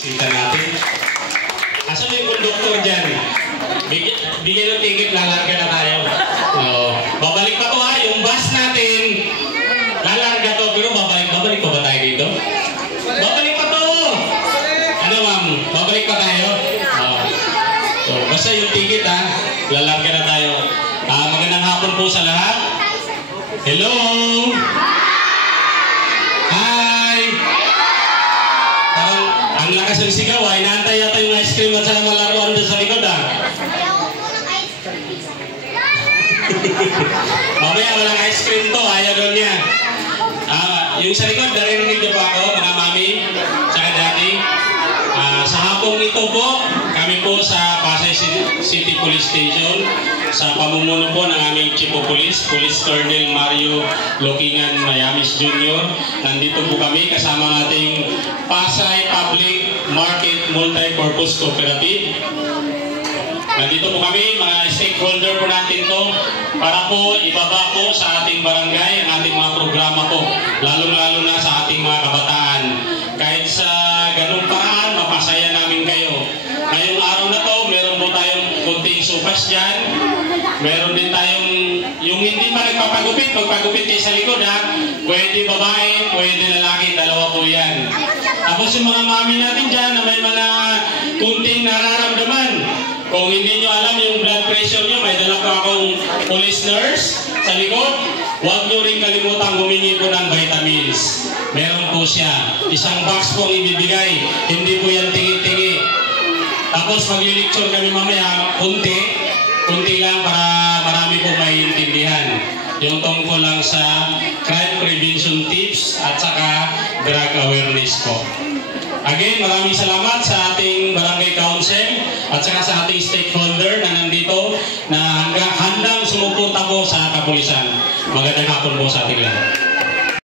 Sita natin. Asa mo yung konduktor dyan? Bigyan ng ticket, lalarga na tayo. Babalik pa to ha, yung bus natin. Lalarga to, pero babalik pa ba tayo dito? Babalik pa to! Ano ma'am, babalik pa tayo? So, basta yung ticket ha, lalarga na tayo. Magandang hapon po sa lahat. Hello! Hi! Ang lakas ng sigaw, inaantay yata yung ice cream at saka malaruan doon sa likod Mamaya walang ice cream to, ayaw doon niya. Yung sa likod, narinig niyo ba ako, mga mami, saka daddy? Sa hapong ito po, kami po sa Pasay City Police Station, sa pamumuno po ng aming Chief of Police, Police Colonel Mario Lokingan Mayamis Jr. Nandito po kami kasama ng ating Pasay Public Market Multi-Purpose Cooperative. Nandito po kami, mga stakeholder po natin to, para po ibaba po sa ating barangay ang ating mga programa po, lalong-lalo na sa ating mga kabataan. Kahit sa ganung paraan, mapasaya namin kayo. Ngayong araw na to, meron po tayong kunting supas dyan. Meron din tayong, yung hindi pa nagpapagupit, magpagupit kayo sa likod ha. Pwede babae, pwede lalaki, dalawa po yan. Tapos yung mga mami natin dyan na may mga kunting nararamdaman. Kung hindi nyo alam yung blood pressure nyo, may dala pa akong police nurse sa likod. Huwag nyo rin kalimutan humingi po ng vitamins. Meron po siya. Isang box pong ibibigay. Hindi po yan tingi-tingi. Tapos mag-lecture kami mamaya, kunti lang para marami po maiintindihan. Yung tungkol lang sa crime prevention tips at saka drug awareness po. Again, maraming salamat sa ating barangay council at saka sa ating stakeholder na nandito na handang sumuporta po sa kapulisan. Magandang hapon po sa ating lahat.